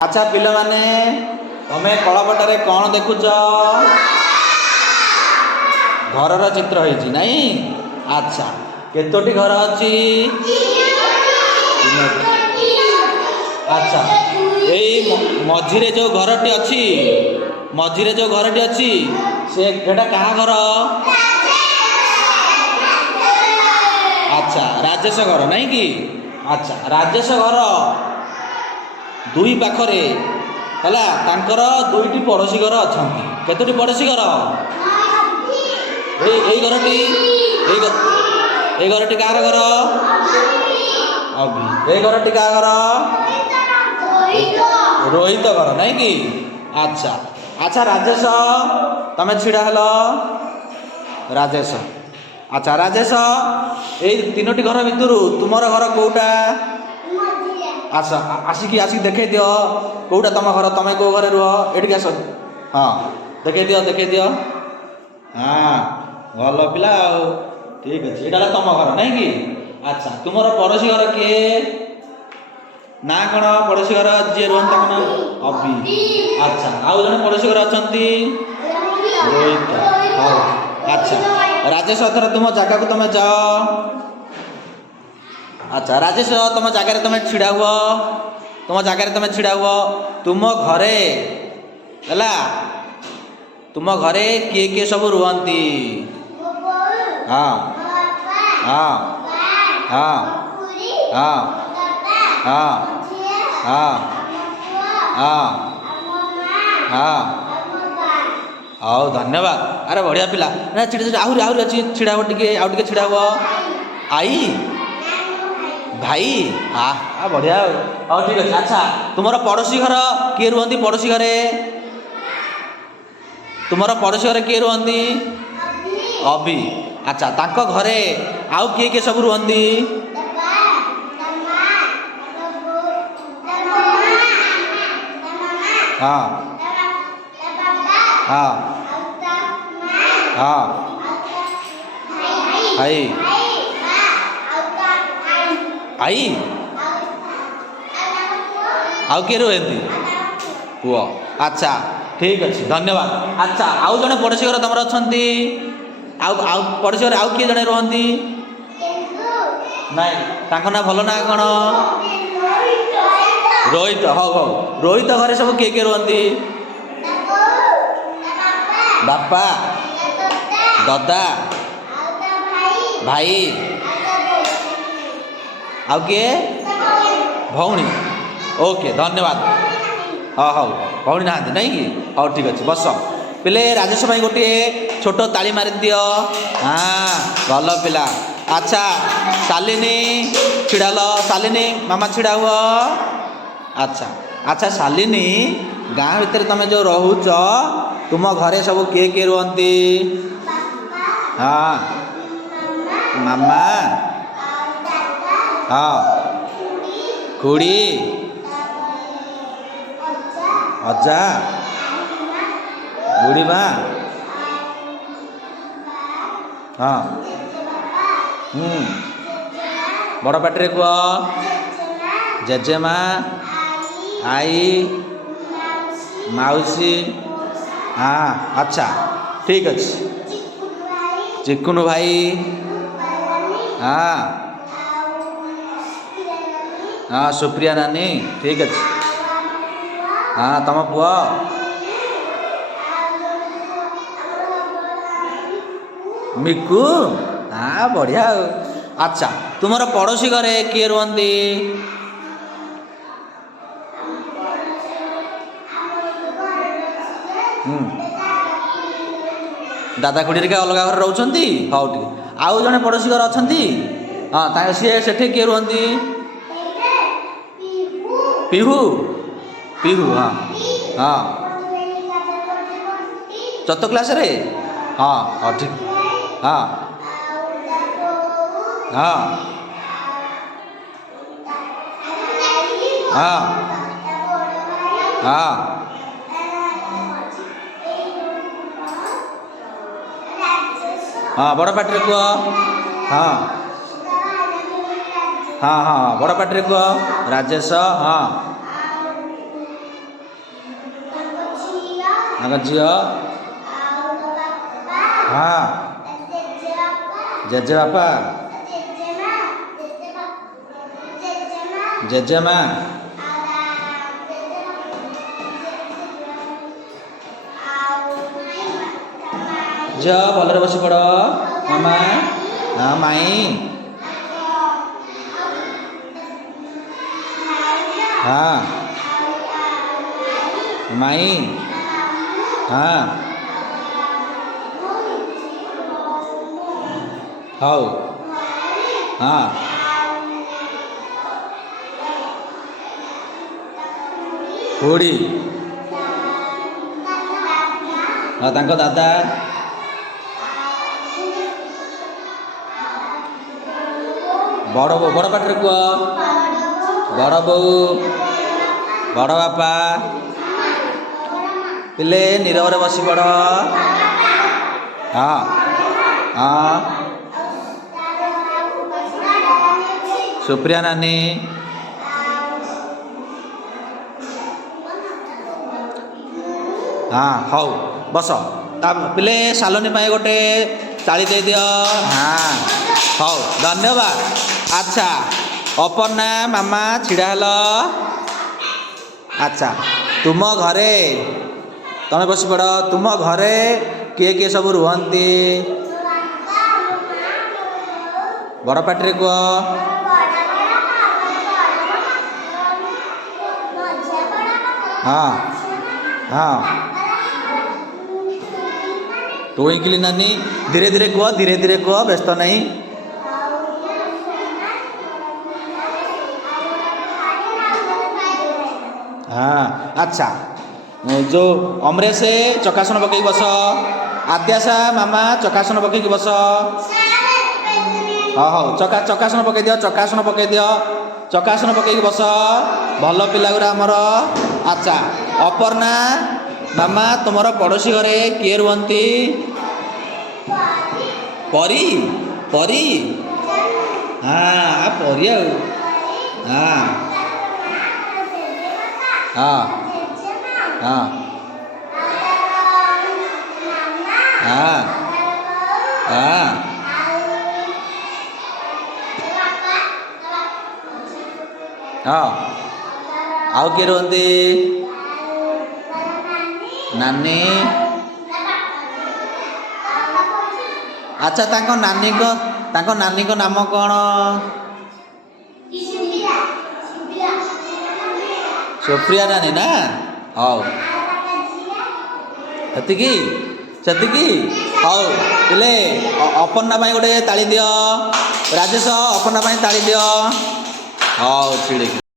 अच्छा पिला माने तमे कलापटारे कौन देखुच घर चित्र होती नहीं। अच्छा केतोटी घर अच्छी। अच्छा यही मझिरे जो घरटी अच्छी मझिरे जो घरटी अच्छी सेटा कहाँ घर। अच्छा राजेश घर नहीं कि। अच्छा राजेश घर दुई पाखरे हला तांकर दुईटी पड़ोशी घर अच्छा केतोटी पड़ोशी घर यही घरटी घरटी कार घर अभी यही घरटी क्या घर रोहित घर नहीं कि। अच्छा अच्छा राजेश तमे छिड़ा हेल राजेश। अच्छा राजेश यही तीनोटी घर भितर तुमर घर कोटा। अच्छा आसिकी आसिक देखे दियो कोटा तुम घर तुम कौ घरे रुह एटिक आस। हाँ देखे दियो हाँ भल पिला ठीक अच्छे यहाँ तुम घर नहीं कि। अच्छा तुमर पड़ोशी घर किए ना कौन पड़ोशी घर जी रुहन ना अभी। अच्छा आउ जन पड़ोशी घर अच्छा रोहित हाँ। अच्छा राजेश अथर तुम जगह को तुम जाओ। अच्छा राजेश तुम जगह तुम छिड़ा हुआ तुम जगह तुम छिड़ा हुआ तुम घरे है तुम घरे किए किए सब रुहती। हाँ हाँ हाँ हाँ हाँ हाँ हाँ हाँ हौ धन्यवाद। अरे बढ़िया पिला ना छिड़ा आहरी आहरी अच्छी छिड़ा हो टे आउ टे छिड़ा हुआ आई भाई हाँ बढ़िया हाँ ठीक अच्छे। अच्छा तुम पड़ोशी घर किए रुहती पड़ोशी घरे तुम पड़ोशी घर किए रुहती अभी। अच्छा तांको घरे आउ किए किए सब रुहती हाँ हाँ हाँ भाई आई आउ किए रुहती पुआ। अच्छा ठीक अच्छे धन्यवाद। अच्छा आउ जड़े पड़ोशी घर तुम अच्छा आउ पड़ोशी घर आउ किए जड़े रुहती नाई तांको ना भल ना कौन रोहित हौ हौ रोहित घरे सब किए किए रुहती बापा दादा भाई आउ किए भौणी ओके धन्यवाद। हाँ हाँ भौणी ना नहीं कि हाँ ठीक अच्छे बस पिले राजेश भाई गोटे छोट ताली मारी दियो हाँ भल पिला। अच्छा शालिनी छिड़ाल शालिनी मामा छिड़ा हुआ। अच्छा अच्छा शालिनी गाँ भितर तुम जो रोच तुम घरे सब किए किए रुहती हाँ मामा हाँ खुड़ी अजा बुढ़ी माँ हाँ बड़ पाटे कह जेजेमा आई माउसी हाँ अच्छा ठीक अच्छे चिकुन भाई हाँ हाँ सुप्रिया नानी ठीक अच्छे हाँ तुम पुआ मिकू हाँ बढ़िया। अच्छा तुम पड़ोशी घरे किए रुहती दादा खुड़ी क्या अलग घर रोचंती हाँ ठीक आउ जड़े पड़ोशी घर अच्छा हाँ सी से किए रुहती पिहू पिहू हाँ हाँ चतुर्थ क्लास रे हाँ हाँ ठीक हाँ हाँ हाँ हाँ हाँ बड़ पाटे कह हाँ हाँ हाँ बड़ पाटे कह राजेश हाँ ତାଙ୍କ ଝିଅ ହଁ ଜେଜେବାପା ଜେଜେମା ଝିଅ ଭଲରେ ବସି ପଡ଼ ମାମା ହଁ ମାଇଁ ହଁ ମାଇଁ ହଁ ହଉ ହଁ ଖୁଡ଼ି ହଁ ତାଙ୍କ ଦାଦା ବଡ଼ ବୋଉ ବଡ଼ ପାଟିରେ କୁହ ବଡ଼ ବୋଉ ବଡ଼ ବାପା ପିଲେ ନୀରବରେ ବସି ପଡ଼ ହଁ ହଁ ସୁପ୍ରିୟା ନାନୀ ହଁ ହଉ ବସ ତା ପିଲେ ଶାଲନୀ ପାଇଁ ଗୋଟେ ତାଳି ଦେଇଦିଅ ହଁ ହଉ ଧନ୍ୟବାଦ ଆଚ୍ଛା ଅପର୍ଣ୍ଣା ମାମା ଛିଡ଼ା ହେଲ ଆଚ୍ଛା ତୁମ ଘରେ ତମେ ବସି ପଡ଼ ତୁମ ଘରେ କିଏ କିଏ ସବୁ ରୁହନ୍ତି ବଡ଼ ପାଟିରେ କୁହ ହଁ ହଁ ଟୁଇଙ୍କିଲି ନାନୀ ଧୀରେ ଧୀରେ କୁହ ବ୍ୟସ୍ତ ନାହିଁ ହଁ ଆଚ୍ଛା ଯେଉଁ ଅମରେଶ ଚକାସନ ପକେଇକି ବସ ଆଦ୍ୟାସା ମାମା ଚକାସନ ପକେଇକି ବସ ହଁ ହଉ ଚକାସନ ପକେଇ ଦିଅ ଚକାସନ ପକେଇକି ବସ ଭଲ ପିଲା ଗୁରା ଆମର ଆଚ୍ଛା ଅପର୍ଣ୍ଣା ମାମା ତୁମର ପଡ଼ୋଶୀ ଘରେ କିଏ ରୁହନ୍ତି ପରି ପରି ହଁ ପରି ଆଉ ହଁ ହଁ ହଁ ହଁ ହଁ ହଁ ଆଉ କିଏ ରୁହନ୍ତି ନାନୀ ଆଚ୍ଛା ତାଙ୍କ ନାନୀଙ୍କ ନାମ କ'ଣ ସୁପ୍ରିୟା ନାନୀ ନା ହଉ ସେତିକି ହଉ ପିଲେ ଅପର୍ଣ୍ଣା ପାଇଁ ଗୋଟେ ତାଳି ଦିଅ ରାଜେଶ ଅପର୍ଣ୍ଣା ପାଇଁ ତାଳି ଦିଅ ହଉ ଛିଡ଼ିକି